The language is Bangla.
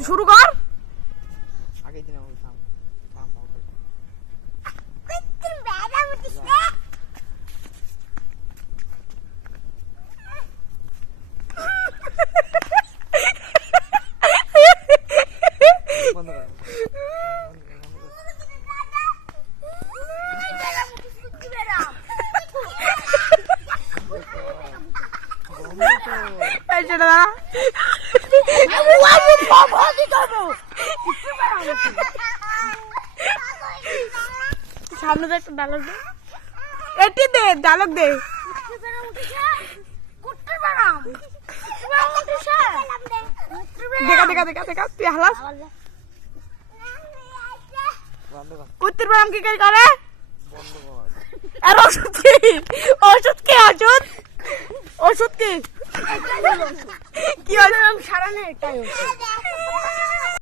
তুই শুরু কর। আগে দিন আমি থাম থাম। বন্ধ কর। এই ছেড়ে দাঁড়া সামনে তো একটা ডায়লগ দে এটি দে ডায়লগ দে দেখা দেখা দেখা দেখা তুই হালাস কি করে আর ওষুধ কি ওষুধ কি কি কি ওষুধ সারা নেই